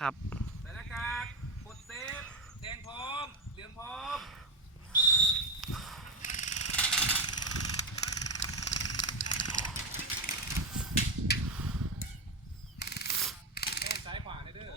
ครับใส่หน้ากากกดเซฟแดงพร้อมเหลืองพร้อมแม่นซ้ายขวาเลยเด้อ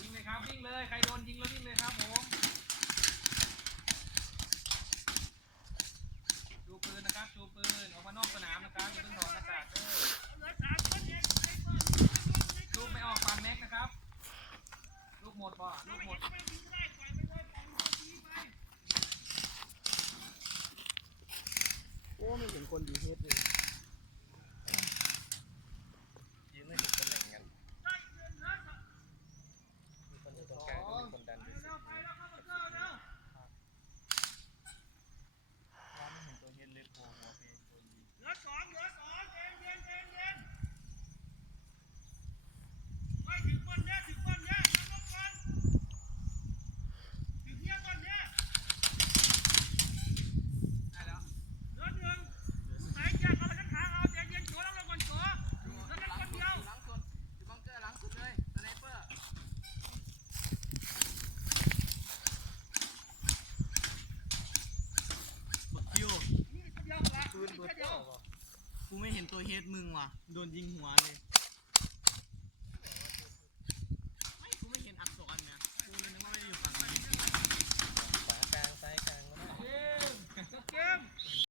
ยิงเลยครับวิ่งเลยใครโดนยิงแล้ววิ่งเลยครับผมชูปืนนะครับชูปืนออกมานอกสนามนะครับอย่าเพิ่งถอดหน้ากากเด้อลูกไม่ออกปานแม็กนะครับลูกหมดบ่ลูกหมดโอ้ไม่เห็นคนดีเฮดเลยยืนไม่ถูกตำแหน่งกันมีคนอยู่ตรงกลางก็มีคนดันด้วยร้านไม่เห็นตัวเฮดเลยโผล่หัวเพลงตัวดีได้แล้วบักคิวปืนเบิร์ดกูไม่เห็นตัวเฮดมึงว่ะโดนยิงหัวเลย